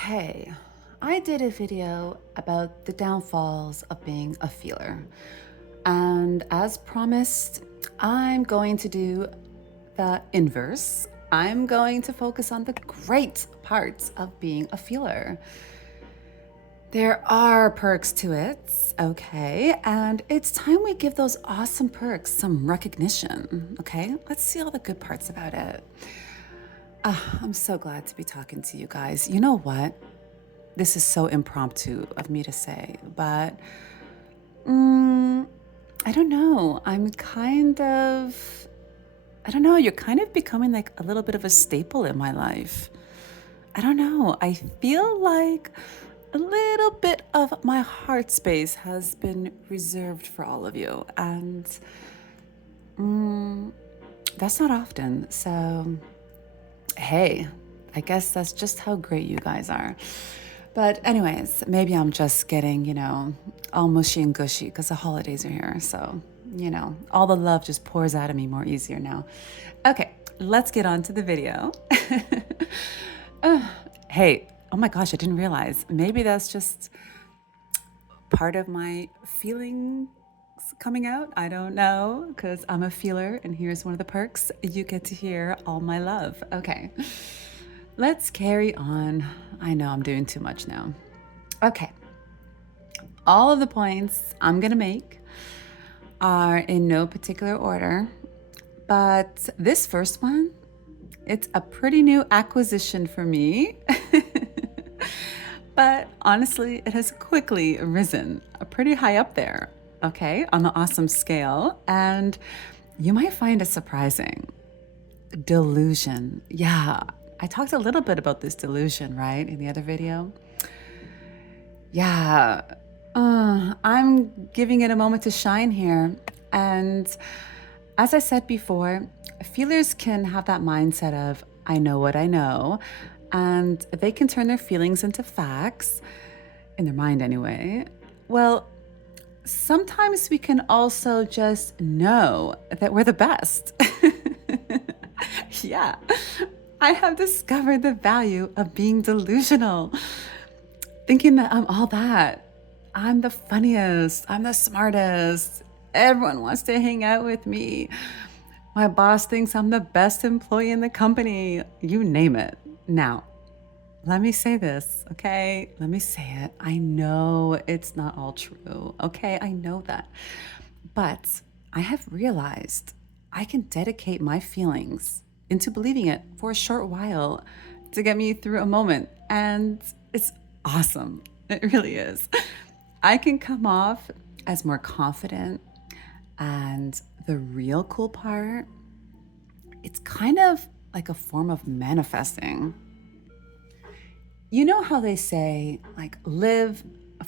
Hey, I did a video about the downfalls of being a feeler. And as promised, I'm going to do the inverse. I'm going to focus on the great parts of being a feeler. There are perks to it, okay? And it's time we give those awesome perks some recognition, okay? Let's see all the good parts about it. I'm so glad to be talking to you guys. You know what? This is so impromptu of me to say, but I don't know. I don't know, you're kind of becoming like a little bit of a staple in my life. I don't know. I feel like a little bit of my heart space has been reserved for all of you. And that's not often. So, hey, I guess that's just how great you guys are. But anyways, maybe I'm just getting, all mushy and gushy because the holidays are here. So, all the love just pours out of me more easier now. Okay, let's get on to the video. Hey, oh my gosh, I didn't realize. Maybe that's just part of my feelings coming out. I don't know, because I'm a feeler, and here's one of the perks. You get to hear all my love. Okay, let's carry on. I know I'm doing too much now. Okay, all of the points I'm gonna make are in no particular order, but this first one, it's a pretty new acquisition for me. But honestly, it has quickly risen pretty high up there, okay, on the awesome scale. And you might find it surprising. Delusion. Yeah, I talked a little bit about this delusion, right, in the other video. Yeah, I'm giving it a moment to shine here. And as I said before, feelers can have that mindset of, I know what I know, and they can turn their feelings into facts, in their mind anyway. Well, sometimes we can also just know that we're the best. Yeah, I have discovered the value of being delusional, thinking that I'm all that. I'm the funniest, I'm the smartest. Everyone wants to hang out with me. My boss thinks I'm the best employee in the company. You name it. Now, let me say this, okay? Let me say it. I know it's not all true, okay? I know that. But I have realized I can dedicate my feelings into believing it for a short while to get me through a moment. And it's awesome. It really is. I can come off as more confident. And the real cool part, it's kind of like a form of manifesting. You know how they say, like, live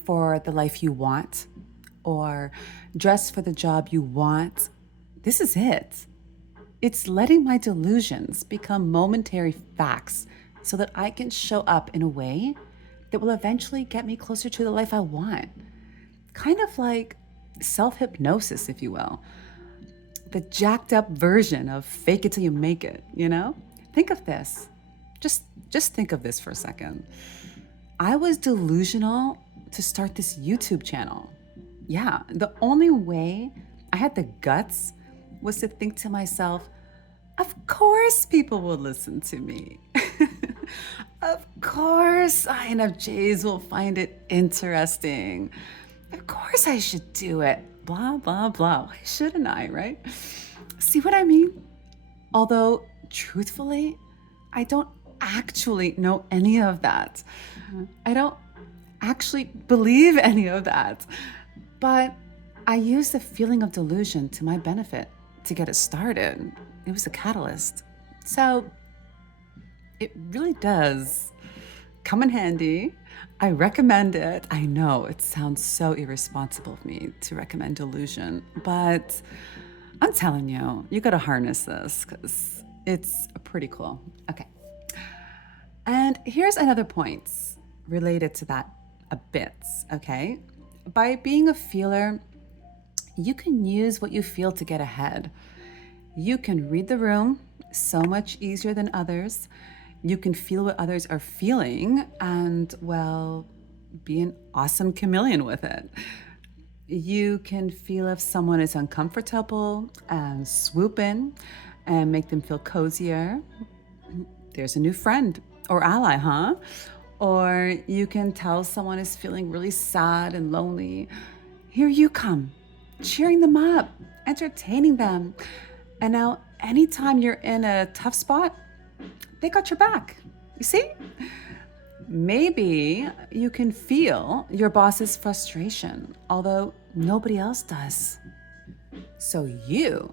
for the life you want or dress for the job you want? This is it. It's letting my delusions become momentary facts so that I can show up in a way that will eventually get me closer to the life I want. Kind of like self-hypnosis, if you will. The jacked up version of fake it till you make it, you know? Think of this. Just think of this for a second. I was delusional to start this YouTube channel. Yeah, the only way I had the guts was to think to myself, of course people will listen to me. Of course INFJs will find it interesting. Of course I should do it. Blah, blah, blah. Why shouldn't I, right? See what I mean? Although, truthfully, I don't actually know any of that. I don't actually believe any of that. But I used the feeling of delusion to my benefit to get it started. It was a catalyst. So it really does come in handy. I recommend it. I know it sounds so irresponsible of me to recommend delusion, but I'm telling you, you gotta harness this because it's pretty cool. Okay. And here's another point related to that a bit, okay? By being a feeler, you can use what you feel to get ahead. You can read the room so much easier than others. You can feel what others are feeling and, well, be an awesome chameleon with it. You can feel if someone is uncomfortable and swoop in and make them feel cozier. There's a new friend or ally, huh? Or you can tell someone is feeling really sad and lonely. Here you come, cheering them up, entertaining them. And now, anytime you're in a tough spot, they got your back. You see? Maybe you can feel your boss's frustration, although nobody else does. So you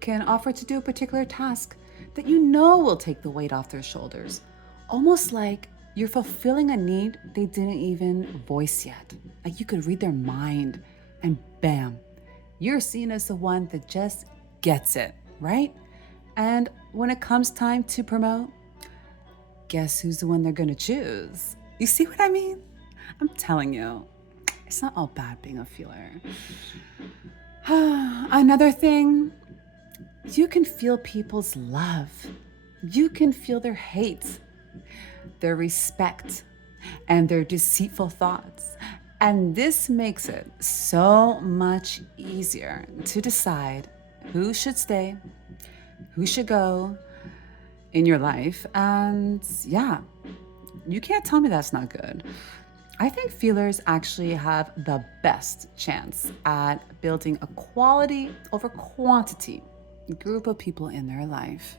can offer to do a particular task that you know will take the weight off their shoulders, almost like you're fulfilling a need they didn't even voice yet. Like you could read their mind, and bam, you're seen as the one that just gets it, right? And when it comes time to promote, guess who's the one they're gonna choose? You see what I mean? I'm telling you, it's not all bad being a feeler. Another thing, you can feel people's love. You can feel their hate, their respect, and their deceitful thoughts. And this makes it so much easier to decide who should stay, who should go in your life. And yeah, you can't tell me that's not good. I think feelers actually have the best chance at building a quality over quantity group of people in their life.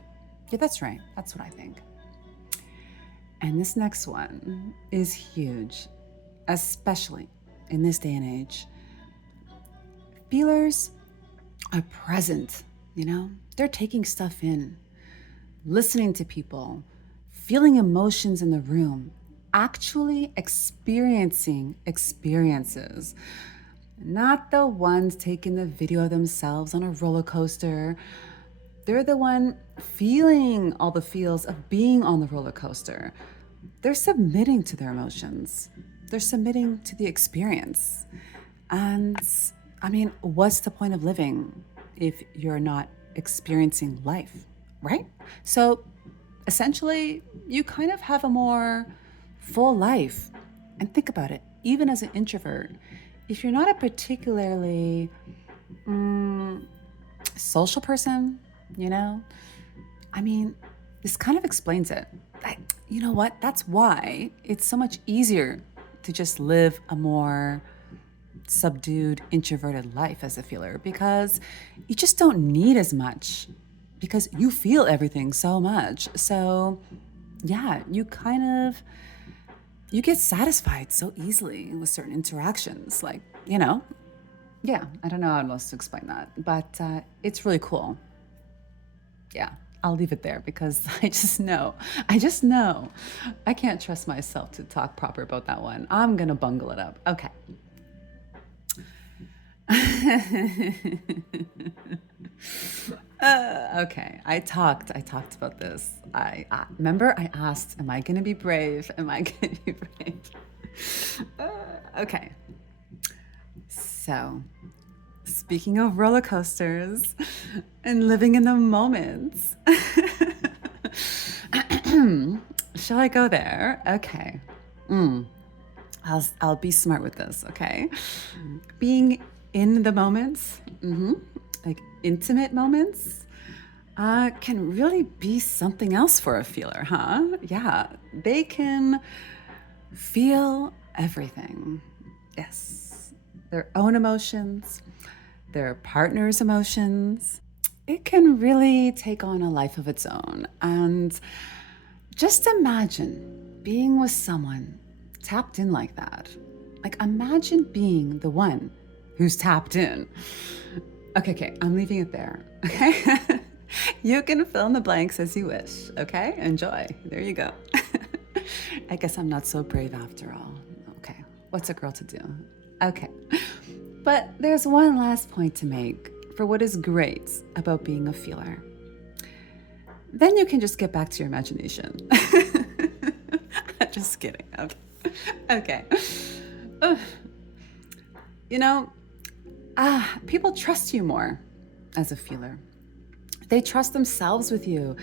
Yeah, that's right. That's what I think. And this next one is huge, especially in this day and age. Feelers are present, they're taking stuff in, listening to people, feeling emotions in the room, actually experiencing experiences. Not the ones taking the video of themselves on a roller coaster. They're the one feeling all the feels of being on the roller coaster. They're submitting to their emotions. They're submitting to the experience. And I mean, what's the point of living if you're not experiencing life, right? So essentially, you kind of have a more full life. And think about it, even as an introvert, if you're not a particularly social person, I mean, this kind of explains it. You know what? That's why it's so much easier to just live a more subdued, introverted life as a feeler, because you just don't need as much, because you feel everything so much. So yeah, you get satisfied so easily with certain interactions. Like, yeah, I don't know how else to explain that, but it's really cool. Yeah, I'll leave it there because I just know. I can't trust myself to talk proper about that one. I'm gonna bungle it up. Okay. Okay, I talked about this. I remember I asked, am I gonna be brave? Am I gonna be brave? Okay. So, speaking of roller coasters and living in the moment, shall I go there? Okay. I'll be smart with this, okay? Being in the moments, like intimate moments, can really be something else for a feeler, huh? Yeah, they can feel everything. Yes, their own emotions, their partner's emotions. It can really take on a life of its own. And just imagine being with someone tapped in like that. Like, imagine being the one who's tapped in. Okay, I'm leaving it there, okay? You can fill in the blanks as you wish, okay? Enjoy. There you go. I guess I'm not so brave after all. Okay, what's a girl to do? Okay, but there's one last point to make for what is great about being a feeler. Then you can just get back to your imagination. Just kidding, okay. Okay. People trust you more as a feeler. They trust themselves with you.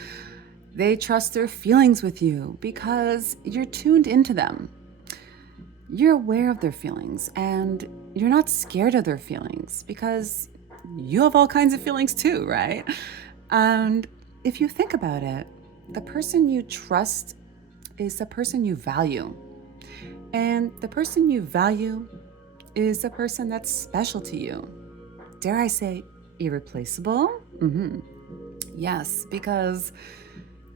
They trust their feelings with you because you're tuned into them. You're aware of their feelings and you're not scared of their feelings because you have all kinds of feelings too, right? And if you think about it, the person you trust is the person you value. And the person you value is the person that's special to you. Dare I say, irreplaceable? Yes, because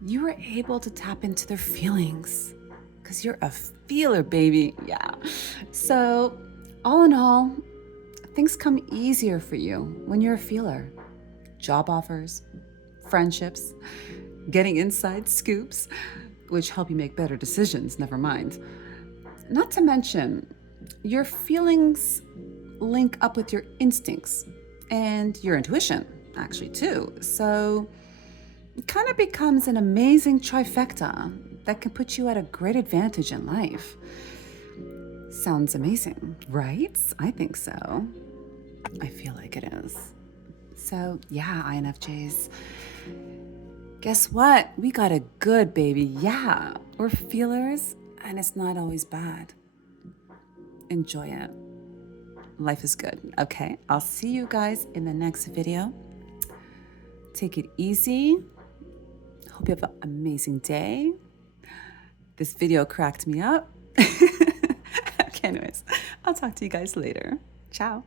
you are able to tap into their feelings because you're a feeler, baby. Yeah. So, all in all, things come easier for you when you're a feeler. Job offers, friendships, getting inside scoops, which help you make better decisions, never mind. Not to mention, your feelings link up with your instincts and your intuition, actually, too. So it kind of becomes an amazing trifecta that can put you at a great advantage in life. Sounds amazing, right? I think so. I feel like it is. So, yeah, INFJs. Guess what? We got a good baby. Yeah, we're feelers, and it's not always bad. Enjoy it. Life is good. Okay, I'll see you guys in the next video. Take it easy. Hope you have an amazing day. This video cracked me up. Okay, anyways, I'll talk to you guys later. Ciao.